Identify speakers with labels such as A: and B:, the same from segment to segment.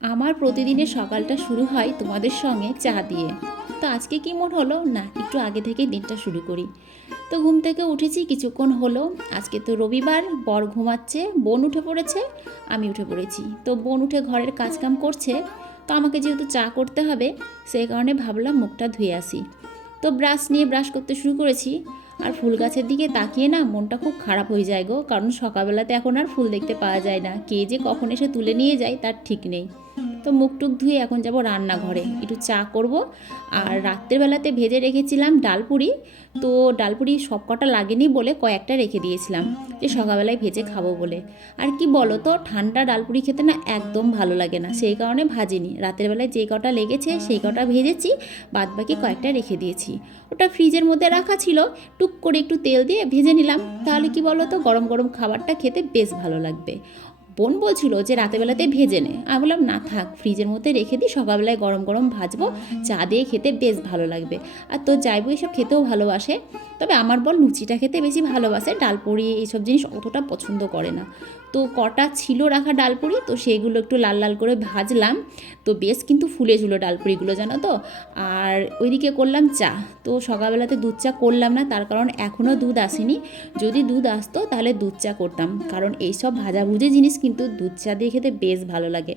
A: আমার প্রতিদিনের সকালটা শুরু হয় তোমাদের সঙ্গে চা দিয়ে। তো আজকে কি মন হলো? না, একটু আগে থেকেই দিনটা শুরু করি। তো ঘুম থেকে উঠেছি, কিছুক্ষণ হলো। আজকে তো রবিবার, বর ঘুমাচ্ছে, বোন উঠে পড়েছে, আমি উঠে পড়েছি। তো বোন উঠে ঘরের কাজকাম করছে, তো আমাকে যেহেতু চা করতে হবে সেই কারণে ভাবলাম মুখটা ধুয়ে আসি। তো ব্রাশ নিয়ে ব্রাশ করতে শুরু করেছি। আর ফুল গাছের দিকে তাকিয়ে না মনটা খুব খারাপ হয়ে যায় গো। কারণ সকালবেলাতে এখন আর ফুল দেখতে পাওয়া যায় না। কে যে কখন এসে তুলে নিয়ে যায় তার ঠিক নেই। তো মুখ টুক ধুয়ে এখন যাব রান্নাঘরে। একটু চা করব। আর রাত্রের বেলাতে ভেজে রেখেছিলাম ডালপুরি। তো ডালপুরি সব কটা লাগেনি বলে কয়েকটা রেখে দিয়েছিলাম যে সকালবেলায় ভেজে খাব বলে। আর কি বলো তো ঠান্ডা ডালপুরি খেতে না একদম ভালো লাগে না। সেই কারণে ভাজিনি। রাতের বেলায় যে কটা লেগেছে সেই কটা ভেজেছি বাদ বাকি কয়েকটা রেখে দিয়েছি। ওটা ফ্রিজের মধ্যে রাখা ছিল, টুক করে একটু তেল দিয়ে ভেজে নিলাম। তাহলে কি বলো তো গরম গরম খাবারটা খেতে বেশ ভালো লাগবে। বোন বলছিল যে রাতেবেলাতে ভেজে নে। আমি বললাম না থাক ফ্রিজের মধ্যে রেখে দিই সকালবেলায় গরম গরম ভাজবো। চা দিয়ে খেতে বেশ ভালো লাগবে। আর তো যাইবো এসব খেতেও ভালোবাসে? তবে আমার বল লুচিটা খেতে বেশি ভালোবাসে ডালপুরি এইসব জিনিস অতটা পছন্দ করে না। তো কটা ছিল রাখা ডালপুরি তো সেগুলো একটু লাল লাল করে ভাজলাম। তো বেশ কিন্তু ফুলে ফুলেছিল ডালপুরিগুলো জানো তো? আর ওইদিকে করলাম চা। তো সকালবেলাতে দুধ চা করলাম না, তার কারণ এখনও দুধ আসেনি। যদি দুধ আসতো তাহলে দুধ চা করতাম, কারণ এইসব ভাজাভুজি জিনিস কিন্তু দুধ চা দিয়ে খেতে বেশ ভালো লাগে।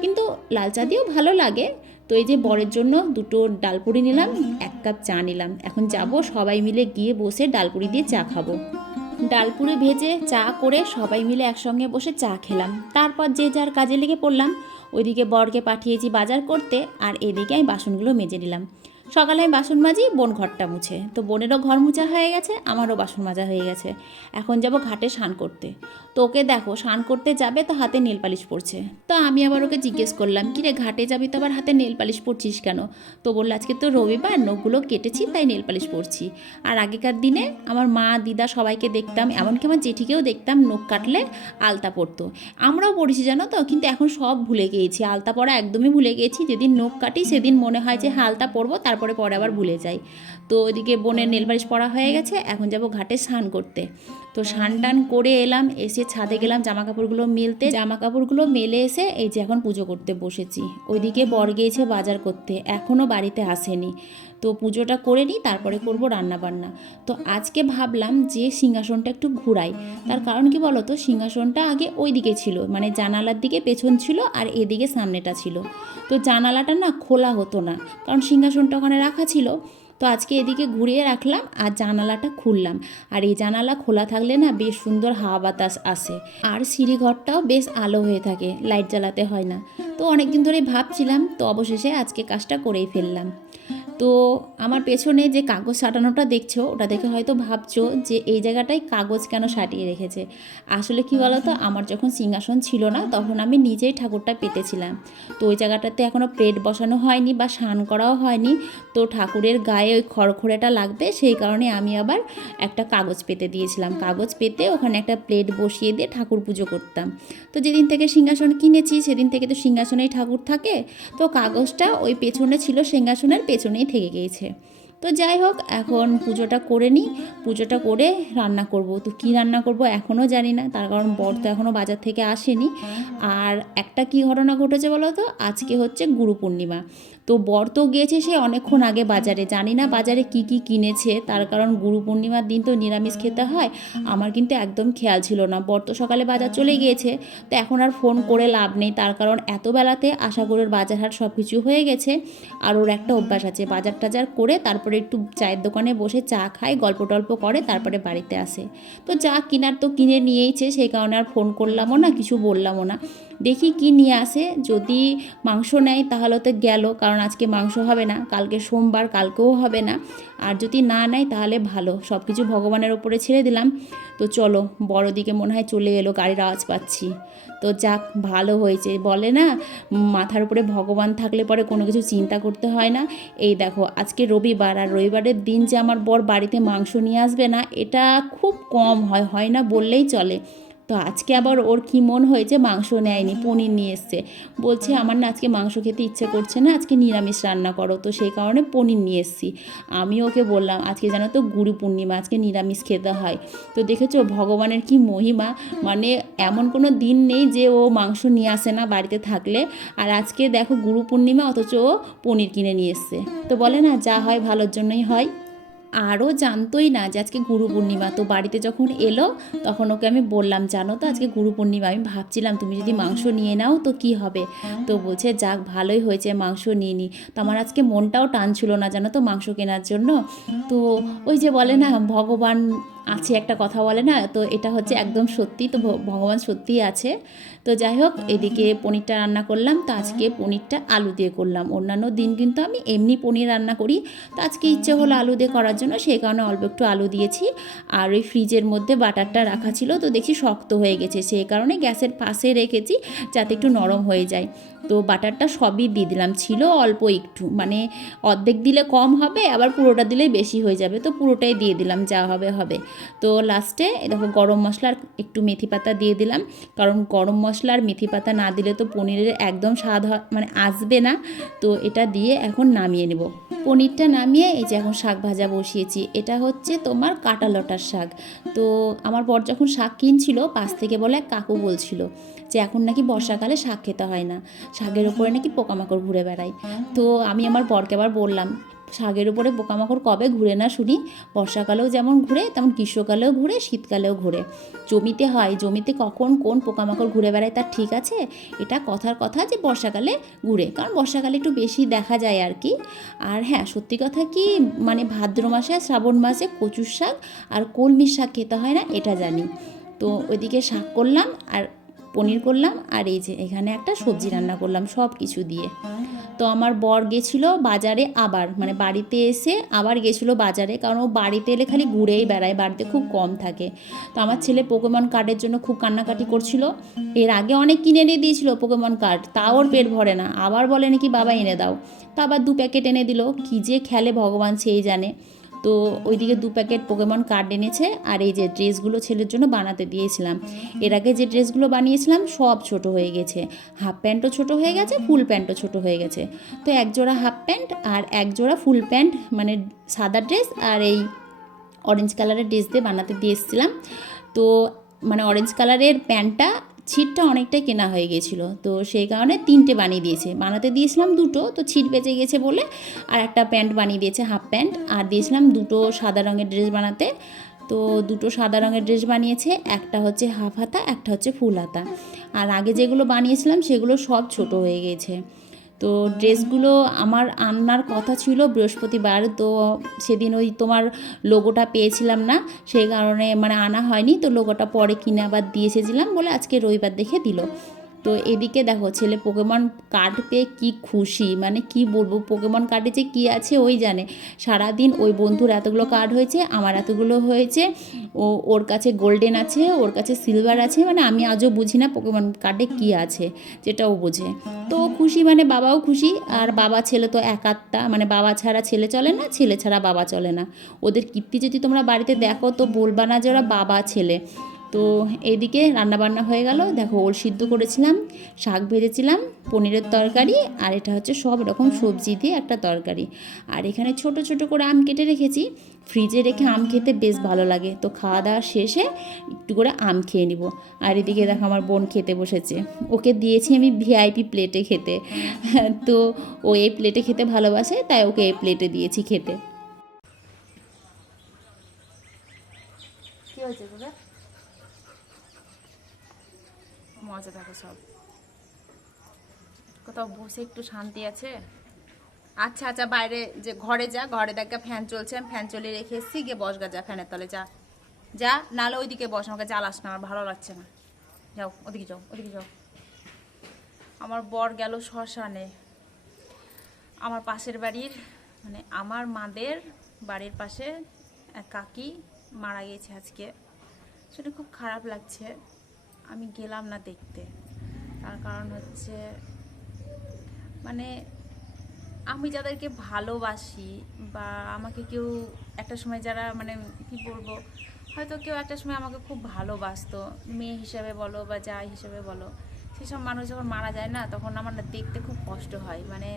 A: কিন্তু লাল চা দিয়েও ভালো লাগে তো এই যে বরের জন্য দুটো ডালপুরি নিলাম, এক কাপ চা নিলাম। এখন যাব সবাই মিলে গিয়ে বসে ডালপুরি দিয়ে চা খাব। ডালপুরি ভেজে চা করে সবাই মিলে একসঙ্গে বসে চা খেলাম। তারপর যে যার কাজে লেগে পড়লাম, ওইদিকে বরকে পাঠিয়েছি বাজার করতে, আর এদিকে আমি বাসনগুলো মেজে নিলাম। সকালে আমি বাসন মাজি, বোন ঘরটা মুছে। তো বোনেরও ঘর মুছা হয়ে গেছে, আমারও বাসন মাজা হয়ে গেছে। এখন যাব ঘাটে স্নান করতে। তো ওকে দেখো, স্নান করতে যাবে তো হাতে নেল পালিশ পড়ছে তো আমি আবার ওকে জিজ্ঞেস করলাম কি রে ঘাটে যাবি তো আবার হাতে নেল পালিশ পড়ছিস কেন? তো বলল, আজকে তো রবিবার, নখগুলো কেটেছি, তাই নেল পালিশ পড়ছি আর আগেকার দিনে আমার মা, দিদা সবাইকে দেখতাম, এমনকি আমার জেঠিকেও দেখতাম নখ কাটলে আলতা পড়তো আমরাও পড়েছি, জানো তো? কিন্তু এখন সব ভুলে গিয়েছি। আলতা পড়া একদমই ভুলে গিয়েছি। যেদিন নখ কাটি, সেদিন মনে হয় যে হ্যাঁ আলতা পরবো তারপরে পরে আবার ভুলে যাই। তো ওইদিকে বোনের নেল পালিশ পরা হয়ে গেছে, এখন যাব ঘাটে স্নান করতে। তো স্নান টান করে এলাম, এসে ছাদে গেলাম জামা কাপড়গুলো মেলতে। জামা কাপড়গুলো মেলে এসে এই যে এখন পুজো করতে বসেছি। ওইদিকে বর গিয়েছে বাজার করতে এখনও বাড়িতে আসেনি। তো পুজোটা করে নিই, তারপরে করব রান্না বান্না তো আজকে ভাবলাম যে সিংহাসনটা একটু ঘুরাই। তার কারণ কি বলো তো সিংহাসনটা আগে ওই দিকে ছিল মানে জানালার দিকে পেছন ছিল আর এদিকে সামনেটা ছিল। তো জানালাটা না খোলা হতো না, কারণ সিংহাসনটা ওখানে রাখা ছিল। তো আজকে এদিকে ঘুরিয়ে রাখলাম আর জানালাটা খুললাম। আর এই জানালা খোলা থাকলে না বেশ সুন্দর হাওয়া বাতাস আসে। আর সিঁড়িঘরটাও বেশ আলো হয়ে থাকে, লাইট জ্বালাতে হয় না। তো অনেকদিন ধরে ভাবছিলাম, তো অবশেষে আজকে কাজটা করেই ফেললাম। তো আমার পেছনে যে কাগজ সাটানোটা দেখছ, ওটা দেখে হয়তো ভাবছ যে এই জায়গাটায় কাগজ কেন সাটিয়ে রেখেছে? আসলে কি বলতো, আমার যখন সিংহাসন ছিল না, তখন আমি নিজেই ঠাকুরটা পেতেছিলাম। তো ওই জায়গাটাতে এখনও প্লেট বসানো হয়নি বা স্নান করাও হয়নি। তো ঠাকুরের গায়ে ওই খড়খড়েটা লাগবে, সেই কারণে আমি আবার একটা কাগজ পেতে দিয়েছিলাম। কাগজ পেতে ওখানে একটা প্লেট বসিয়ে দিয়ে ঠাকুর পুজো করতাম। তো যেদিন থেকে সিংহাসন কিনেছি, সেদিন থেকে তো সিংহাসনেই ঠাকুর থাকে। তো কাগজটা ওই পেছনে ছিল, সিংহাসনের পেছনেই থেকে গিয়েছে। তো যাই হোক, এখন পুজোটা করে নিই। পুজোটা করে রান্না করব। তো কি রান্না করব এখনও জানি না। তার কারণ বর তো এখনও বাজার থেকে আসেনি। আর একটা কি ঘটনা ঘটেছে বলো তো? আজকে হচ্ছে গুরু পূর্ণিমা। তো বর তো গিয়েছে সে অনেকক্ষণ আগে বাজারে। জানি না বাজারে কি কি কিনেছে, তার কারণ গুরু পূর্ণিমার দিন তো নিরামিষ খেতে হয়। আমার কিন্তু একদম খেয়াল ছিল না। বর তো সকালে বাজার চলে গিয়েছে, তো এখন আর ফোন করে লাভ নেই। তার কারণ এত বেলাতে আশাগুলোর বাজার হাট সব কিছু হয়ে গেছে, আর ওর একটা অভ্যাস আছে। বাজার টাজার করে তারপরে একটু চায়ের দোকানে বসে চা খায়, গল্প টল্প করে, তারপরে বাড়িতে আসে। তো যা কিনার তো কিনে নিয়েইছে, সেই কারণে আর ফোন করলামও না, কিছু বললামও না। দেখি কি নিয়ে আসে। যদি মাংস নেয় তাহলে তো গেল, কারণ আজকে মাংস হবে না, কালকে সোমবার কালকেও হবে না। আর যদি না নেয় তাহলে ভালো সব কিছু ভগবানের ওপরে ছেড়ে দিলাম। তো চলো বড় দিকে মনে হয় চলে এলো, গাড়ির আওয়াজ পাচ্ছি। তো যাক, ভালো হয়েছে। বলে না, মাথার উপরে ভগবান থাকলে পরে কোনো কিছু চিন্তা করতে হয় না। এই দেখো, আজকে রবিবার, আর রবিবারের দিন যে আমার বর বাড়িতে মাংস নিয়ে আসবে না, এটা খুব কম হয় হয় না বললেই চলে। তো আজকে আবার ওর কি মন হয়েছে মাংস নেয়নি, পনির নিয়ে এসছে। বলছে, আমার না আজকে মাংস খেতে ইচ্ছে করছে না, আজকে নিরামিষ রান্না করো। তো সেই কারণে পনির নিয়ে এসছি। আমি ওকে বললাম, আজকে জানো তো গুরু পূর্ণিমা, আজকে নিরামিষ খেতে হয়। তো দেখেছ, ভগবানের কি মহিমা মানে এমন কোনো দিন নেই যে ও মাংস নিয়ে আসে না বাড়িতে থাকলে। আর আজকে দেখো গুরু পূর্ণিমা, অথচ ও পনির কিনে নিয়ে এসছে। তো বলে না, যা হয় ভালোর জন্যই হয়। আরও জানতোই না যে আজকে গুরু পূর্ণিমা। তো বাড়িতে যখন এলো, তখন ওকে আমি বললাম, জানো তো, আজকে গুরু পূর্ণিমা, আমি ভাবছিলাম তুমি যদি মাংস নিয়ে নাও তো কি হবে? তো বলছে, যাক, ভালোই হয়েছে, মাংস নিয়ে নি। তো আমার আজকে মনটাও টান ছিল না, জানো তো, মাংস কেনার জন্য। তো ওই যে বলে না, ভগবান আছে একটা কথা বলে না, তো এটা হচ্ছে একদম সত্যি, তো ভগবান সত্যিই আছে। তো যাই হোক, এদিকে পনিরটা রান্না করলাম, তো আজকে পনিরটা আলু দিয়ে করলাম। অন্যান্য দিন কিন্তু আমি এমনি পনির রান্না করি, তো আজকে ইচ্ছে হলো আলু দিয়ে করার জন্য, সেই কারণে অল্প একটু আলু দিয়েছি। আর ওই ফ্রিজের মধ্যে বাটারটা রাখা ছিল, তো দেখি শক্ত হয়ে গেছে, সেই কারণে গ্যাসের পাশে রেখেছি, যাতে একটু নরম হয়ে যায়। তো বাটারটা সবই দিয়ে দিলাম। ছিল অল্প একটু মানে অর্ধেক দিলে কম হবে, আবার পুরোটা দিলেই বেশি হয়ে যাবে। তো পুরোটাই দিয়ে দিলাম, যা হবে হবে। তো লাস্টে দেখো গরম মশলার একটু মেথি পাতা দিয়ে দিলাম। কারণ গরম মশলা আর মেথি পাতা না দিলে তো পনিরের একদম স্বাদ মানে আসবে না। তো এটা দিয়ে এখন নামিয়ে নেব। পনিরটা নামিয়ে এই যে এখন শাক ভাজা বসিয়েছি। এটা হচ্ছে তোমার কাটা লটার শাক। তো আমার বর যখন শাক কিনছিল পাশ থেকে বলে কাকু বলছিল যে এখন নাকি বর্ষাকালে শাক খেতে হয় না। শাকের উপরে নাকি পোকামাকড় ঘুরে বেড়ায়। তো আমি আমার বরকে আবার বললাম, শাকের উপরে পোকামাকড় কবে ঘুরে না শুনি? বর্ষাকালেও যেমন ঘুরে, তেমন গ্রীষ্মকালেও ঘুরে, শীতকালেও ঘুরে। জমিতে হয়, জমিতে কখন কোন পোকামাকড় ঘুরে বেড়ায় তার ঠিক আছে? এটা কথার কথা যে বর্ষাকালে ঘুরে, কারণ বর্ষাকালে একটু বেশি দেখা যায় আর কি। আর হ্যাঁ সত্যি কথা কি মানে ভাদ্র মাসে শ্রাবণ মাসে কচুর শাক আর কলমির শাক খেতে হয় না, এটা জানি। তো ওইদিকে শাক করলাম আর পনির করলাম আর এই যে এখানে একটা সবজি রান্না করলাম সব কিছু দিয়ে। তো আমার বর গেছিল বাজারে আবার মানে বাড়িতে এসে আবার গেছিল বাজারে, কারণ ও বাড়িতে এলে খালি ঘুরেই বেড়ায়, বাড়িতে খুব কম থাকে। তো আমার ছেলে পোকেমন কার্ডের জন্য খুব কান্নাকাটি করছিল। এর আগে অনেক কিনে এনে দিয়েছিল পোকেমন কার্ড তাও ওর পেট ভরে না। আবার বলে নাকি, বাবা, এনে দাও। তা আবার দু প্যাকেট এনে দিল। কী যে খেলে ভগবান সেই জানে। তো ওইদিকে দু প্যাকেট পোকেমন কার্ড এনেছে আর এই যে ড্রেসগুলো ছেলের জন্য বানাতে দিয়েছিলাম। এর আগে যে ড্রেসগুলো বানিয়েছিলাম সব ছোট হয়ে গেছে। হাফ প্যান্টও ছোট হয়ে গেছে, ফুল প্যান্টও ছোট হয়ে গেছে। তো এক জোড়া হাফ প্যান্ট আর এক জোড়া ফুল প্যান্ট মানে সাদা ড্রেস আর এই অরেঞ্জ কালারের ড্রেস দিয়ে বানাতে দিয়ে এসেছিলাম। তো মানে অরেঞ্জ কালারের প্যান্টটা ছিটটা অনেকটাই কেনা হয়ে গেছিল। তো সেই কারণে তিনটে বানিয়ে দিয়েছে। বানাতে দিয়েছিলাম দুটো, তো ছিট বেঁচে গেছে বলে আর একটা প্যান্ট বানিয়ে দিয়েছে হাফ প্যান্ট। আর দিয়েছিলাম দুটো সাদা রঙের ড্রেস বানাতে। তো দুটো সাদা রঙের ড্রেস বানিয়েছে, একটা হচ্ছে হাফ হাতা, একটা হচ্ছে ফুল হাতা। আর আগে যেগুলো বানিয়েছিলাম সেগুলো সব ছোট হয়ে গেছে। তো ড্রেসগুলো আমার আনার কথা ছিল বৃহস্পতিবার, তো সেদিন ওই তোমার লোগোটা পেয়েছিলাম না, সেই কারণে মানে আনা হয়নি, তো লোগোটা পরে কিনে আবার দিয়ে এসেছিলাম বলে আজকে রবিবার দেখে দিল। তো এদিকে দেখো, ছেলে পোকেমন কার্ড পেয়ে কি খুশি? মানে কি বলব পোকেমন কার্ডে যে কী আছে ওই জানে। সারাদিন ওই বন্ধুর এতগুলো কার্ড হয়েছে, আমার এতগুলো হয়েছে, ও, ওর কাছে গোল্ডেন আছে, ওর কাছে সিলভার আছে মানে আমি আজও বুঝি না পোকেমন কার্ডে কী আছে, যেটা ও বোঝে। তো খুশি মানে বাবাও খুশি, আর বাবা ছেলে তো একাত্তা মানে বাবা ছাড়া ছেলে চলে না, ছেলে ছাড়া বাবা চলে না। ওদের কীর্তি যদি তোমরা বাড়িতে দেখো, তো বলবা না যে ওরা বাবা ছেলে। তো এইদিকে রান্নাবান্না হয়ে গেল। দেখো ওল সিদ্ধ করেছিলাম, শাক ভেজেছিলাম, পনিরের তরকারি, আর এটা হচ্ছে সব রকম সবজি দিয়ে একটা তরকারি। আর এখানে ছোট ছোট করে আম কেটে রেখেছি। ফ্রিজে রেখে আম খেতে বেশ ভালো লাগে। তো খাওয়া দাওয়া শেষে একটু করে আম খেয়ে নিব। আর এদিকে দেখো আমার বোন খেতে বসেছে। ওকে দিয়েছি আমি ভিআইপি প্লেটে খেতে। তো ও এই প্লেটে খেতে ভালোবাসে, তাই ওকে এই প্লেটে দিয়েছি খেতে
B: কি হয়েছে তোদের মজা দেখো সব। কোথাও বসে একটু শান্তি আছে। আচ্ছা আচ্ছা বাইরে যে ঘরে যা, ঘরে দেখা ফ্যান চলছে, আমি ফ্যান চলিয়ে রেখে এসেছি, গিয়ে বস গা, যা ফ্যানের তলে, যা। যা, নাহলে ওইদিকে বস, আমাকে জ্বালাস না, আমার ভালো লাগছে না। যাও, ওদিকে যাও ওদিকে যাও। আমার বর গেল শ্মশানে। আমার পাশের বাড়ির মানে আমার মাদের বাড়ির পাশে এক কাকি মারা গেছে আজকে। সেটা খুব খারাপ লাগছে। আমি গেলাম না দেখতে। তার কারণ হচ্ছে মানে আমি যাদেরকে ভালোবাসি বা আমাকে কেউ একটা সময় যারা মানে কি বলব, হয়তো কেউ একটা সময় আমাকে খুব ভালোবাসতো, মেয়ে হিসাবে বলো বা যা হিসাবে বলো, সেসব মানুষ যখন মারা যায় না, তখন আমার দেখতে খুব কষ্ট হয়। মানে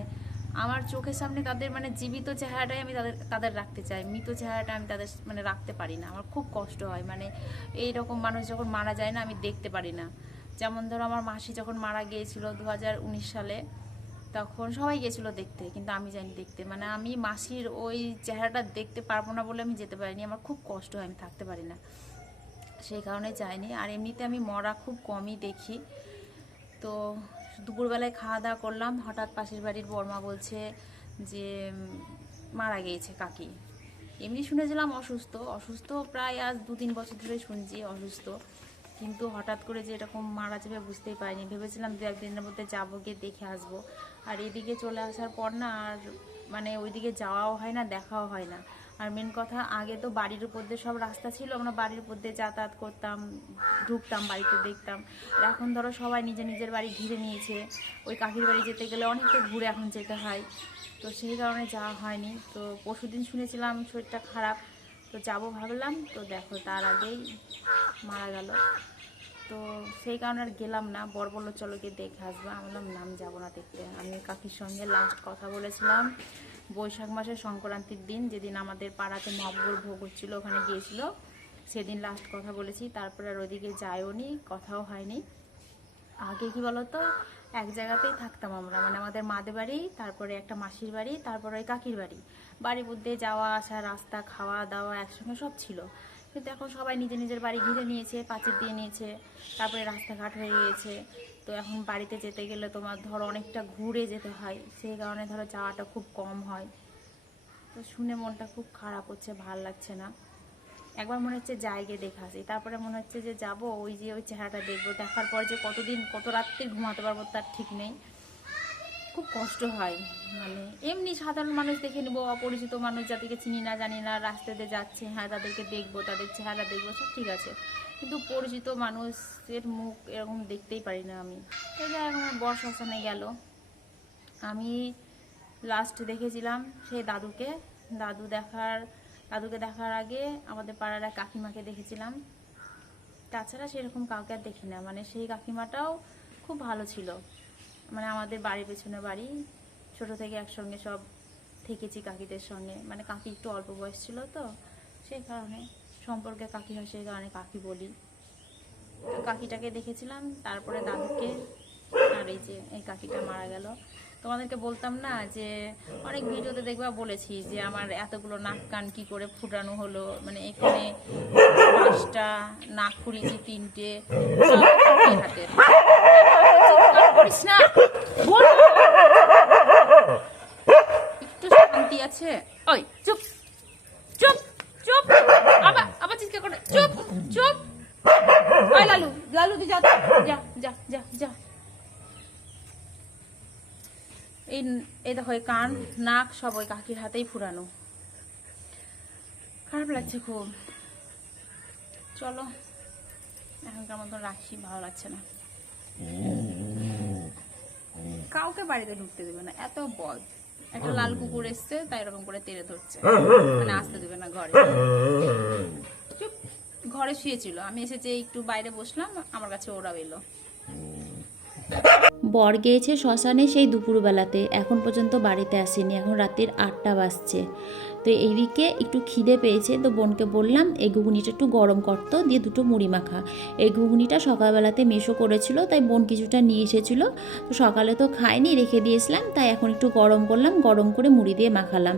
B: আমার চোখের সামনে তাদের মানে জীবিত চেহারাটাই আমি তাদের তাদের রাখতে চাই। মৃত চেহারাটা আমি তাদের মানে রাখতে পারি না। আমার খুব কষ্ট হয়। মানে এই রকম মানুষ যখন মারা যায় না, আমি দেখতে পারি না। যেমন ধরো আমার মাসি যখন মারা গিয়েছিল দু হাজার উনিশ সালে, তখন সবাই গেছিল দেখতে, কিন্তু আমি যাইনি দেখতে। মানে আমি মাসির ওই চেহারাটা দেখতে পারব না বলে আমি যেতে পারিনি। আমার খুব কষ্ট হয়, আমি থাকতে পারি না। সেই কারণে যাইনি। আর এমনিতে আমি মরা খুব কমই দেখি। তো দুপুরবেলায় খাওয়া দাওয়া করলাম, হঠাৎ পাশের বাড়ির বর্মা বলছে যে, মারা গিয়েছে কাকি। এমনি শুনেছিলাম অসুস্থ অসুস্থ প্রায় আজ দু তিন বছর ধরে শুনছি অসুস্থ। কিন্তু হঠাৎ করে যে এরকম মারা যাবে বুঝতেই পারিনি। ভেবেছিলাম দু একদিনের মধ্যে যাব, গিয়ে দেখে আসব। আর এদিকে চলে আসার পর না আর মানে ওইদিকে যাওয়াও হয় না, দেখাও হয় না। আর মেন কথা, আগে তো বাড়ির উপর দিয়ে সব রাস্তা ছিল, আমরা বাড়ির উপর দিয়ে যাতায়াত করতাম, ঢুকতাম, বাড়িতে দেখতাম। আর এখন ধরো সবাই নিজের নিজের বাড়ি ঘিরে নিয়েছে। ওই কাকির বাড়ি যেতে গেলে অনেকটা ঘুরে এখন যেতে হয়। তো সেই কারণে যাওয়া হয়নি। তো পরশুদিন শুনেছিলাম শরীরটা খারাপ। তো যাব ভাবলাম, তো দেখো তার আগেই মারা গেল। তো সেই কারণে আর গেলাম না। বর বলল, চলো গিয়ে দেখে আসব। আমি বললাম, নাম যাব না দেখতে। আমি কাকির সঙ্গে লাস্ট কথা বলেছিলাম। বৈশাখ মাসের সংক্রান্তির দিন, যেদিন আমাদের পাড়াতে মহাপুর ভোগ হচ্ছিল, ওখানে গিয়েছিল। সেদিন লাস্ট কথা বলেছি। তারপরে আর ওদিকে যায়ও নি, কথাও হয়নি। আগে কি বলতো, এক জায়গাতেই থাকতাম আমরা। মানে আমাদের মাদের বাড়ি, তারপরে একটা মাসির বাড়ি, তারপরে ওই কাকির বাড়ি। বাড়ির মধ্যে যাওয়া, আসা, রাস্তা, খাওয়া, দাওয়া একসঙ্গে সব ছিল। কিন্তু এখন সবাই নিজের নিজের বাড়ি ঘিরে নিয়েছে পাঁচির দিয়ে নিয়েছে, তারপরে রাস্তাঘাট হয়ে গিয়েছে। তো এখন বাড়িতে যেতে গেলে তোমার ধরো অনেকটা ঘুরে যেতে হয়। সেই কারণে ধরো যাওয়াটা খুব কম হয়। তো শুনে মনটা খুব খারাপ হচ্ছে, ভালো লাগছে না। একবার মনে হচ্ছে জায়গে দেখা আসি তারপরে মনে হচ্ছে যে যাব, ওই যে ওই চেহারাটা দেখব। দেখার পর যে কতদিন, কত রাত্রি ঘুমাতে পারব তার ঠিক নেই। খুব কষ্ট হয়। মানে এমনি সাধারণ মানুষ দেখে নেব, অপরিচিত মানুষ যাদেরকে চিনি না, জানি না, রাস্তাতে যাচ্ছে হ্যাঁ তাদেরকে দেখব, তাদের চেহারা দেখব, সব ঠিক আছে। কিন্তু পরিচিত মানুষের মুখ এরকম দেখতেই পারি না আমি। এই যে এখন বর শ্মশানে গেল। আমি লাস্ট দেখেছিলাম সেই দাদুকে। দাদু দেখার, দাদুকে দেখার আগে আমাদের পাড়ার এক কাকিমাকে দেখেছিলাম। তাছাড়া সেরকম কাউকে আর দেখি না। মানে সেই কাকিমাটাও খুব ভালো ছিল। মানে আমাদের বাড়ির পেছনে বাড়ি। ছোট থেকে একসঙ্গে সব থেকেছি কাকিদের সঙ্গে। মানে কাকি একটু অল্প বয়স ছিল তো, সেই কারণে। সম্পর্কে কাকি হয় সেই কারণে কাকি বলি। কাকিটাকে দেখেছিলাম, তারপরে দাদুকে, আর এই যে এই কাকিটা মারা গেল। তোমাদেরকে বলতাম না যে, অনেক ভিডিওতে দেখবা বলেছি যে আমার এতগুলো নাক কান কি করে ফুটানো হলো। মানে এখানে পাঁচটা নাক খুঁড়িয়েছি তিনটে। একটু শান্তি আছে? ওই, চুপ চুপ আবার আবার চিৎকার করে চুপ। লালু লালু তুই যা যা যা যা এই এই দেখো কান, নাক সব ওই কাকির হাতেই ফুরানো। খারাপ লাগছে খুব। চলো, এখনকার মতন রাখি, ভালো লাগছে না। কাউকে বাড়িতে ঢুকতে দেবে না, এত বদ। একটা লাল কুকুর এসছে, তাই এরকম করে তেড়ে ধরছে। মানে আসতে দেবে না ঘরে। ঘরে শুয়েছিল। আমি এসেছে একটু বাইরে বসলাম, আমার কাছে ওরা এলো।
A: বর গিয়েছে শ্মশানে সেই দুপুরবেলাতে। এখন পর্যন্ত বাড়িতে আসেনি, এখন রাতের আটটা বাজছে। তো এইদিকে একটু খিদে পেয়েছে, তো বোনকে বললাম, এই ঘুগনিটা একটু গরম করতো দিয়ে দুটো মুড়ি মাখা। এই ঘুগনিটা সকালবেলাতে মেশো করেছিল, তাই বোন কিছুটা নিয়ে এসেছিল। তো সকালে তো খাইনি রেখে দিয়েছিলাম, তাই এখন একটু গরম করলাম, গরম করে মুড়ি দিয়ে মাখালাম।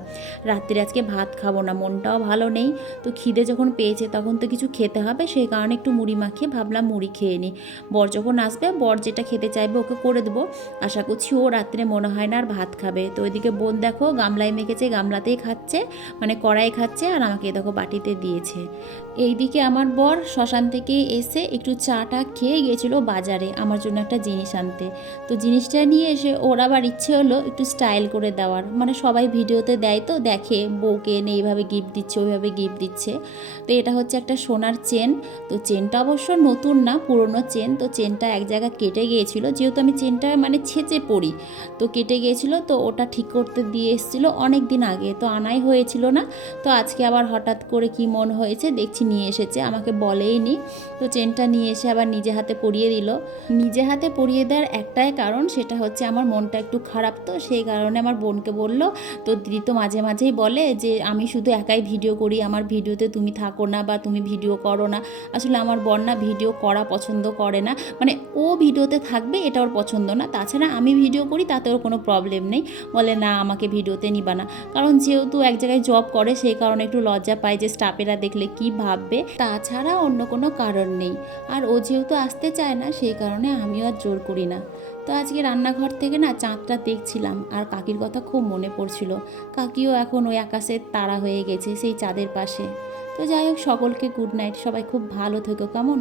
A: রাত্রে আজকে ভাত খাব না, মনটাও ভালো নেই। তো খিদে যখন পেয়েছে, তখন তো কিছু খেতে হবে, সেই কারণে একটু মুড়ি মাখিয়ে ভাবলাম মুড়ি খেয়ে নিই বর যখন আসবে, বর যেটা খেতে চাইবে ওকে করে দেবো। আশা করছি ও রাত্রে মনে হয় না আর ভাত খাবে। তো ওইদিকে বোন দেখো, গামলায় মেখেছে, গামলাতেই খাচ্ছে। মানে কড়াই খাচ্ছে আর আমাকে দেখো বাটিতে দিয়েছে। এইদিকে আমার বর শ্মশান থেকে এসে একটু চাটা খেয়ে গিয়েছিল বাজারে আমার জন্য একটা জিনিস আনতে। তো জিনিসটা নিয়ে এসে ওর আবার ইচ্ছে হলো একটু স্টাইল করে দেওয়ার। মানে সবাই ভিডিওতে দেয় তো, দেখে বউকে এনে এইভাবে গিফট দিচ্ছে, ওইভাবে গিফট দিচ্ছে। তো এটা হচ্ছে একটা সোনার চেন। তো চেনটা অবশ্য নতুন না, পুরনো চেন। তো চেনটা এক জায়গায় কেটে গিয়েছিল। যেহেতু আমি চেনটা মানে ছেঁচে পড়ি তো কেটে গিয়েছিল। তো ওটা ঠিক করতে দিয়ে এসেছিল অনেক দিন আগে। তো আনাই হয়েছিল না। তো আজকে আবার হঠাৎ করে কি মন হয়েছে, দেখছি দেখছি নিয়ে এসেছে, আমাকে বলেই নি তো চেনটা নিয়ে এসে আবার নিজে হাতে পরিয়ে দিল। নিজে হাতে পরিয়ে দেওয়ার একটাই কারণ সেটা হচ্ছে আমার মনটা একটু খারাপ তো, সেই কারণে আমার বোনকে বলল, তো দিদি তো মাঝে মাঝেই বলে যে, আমি শুধু একাই ভিডিও করি, আমার ভিডিওতে তুমি থাকো না বা তুমি ভিডিও করো না। আসলে আমার বোন না ভিডিও করা পছন্দ করে না। মানে ও ভিডিওতে থাকবে, এটা ওর পছন্দ না। তাছাড়া আমি ভিডিও করি, তাতে ওর কোনো প্রবলেম নেই। বলে, না, আমাকে ভিডিওতে নিবা না। কারণ যেহেতু এক জায়গায় জব করে, সেই কারণে একটু লজ্জা পায় যে, স্টাফেরা দেখলে কী কি ভাববে, তাছাড়া অন্য কোনো কারণ নেই। আর ও যেহেতু আসতে চায় না, সেই কারণে আমিও আর জোর করি না। তো আজকে রান্নাঘর থেকে না চাঁদটা দেখছিলাম, আর কাকির কথা খুব মনে পড়ছিল। কাকিও এখন ওই আকাশের তারা হয়ে গেছে, সেই চাঁদের পাশে। তো যাই হোক, সকলকে গুড নাইট সবাই খুব ভালো থেকো, কেমন?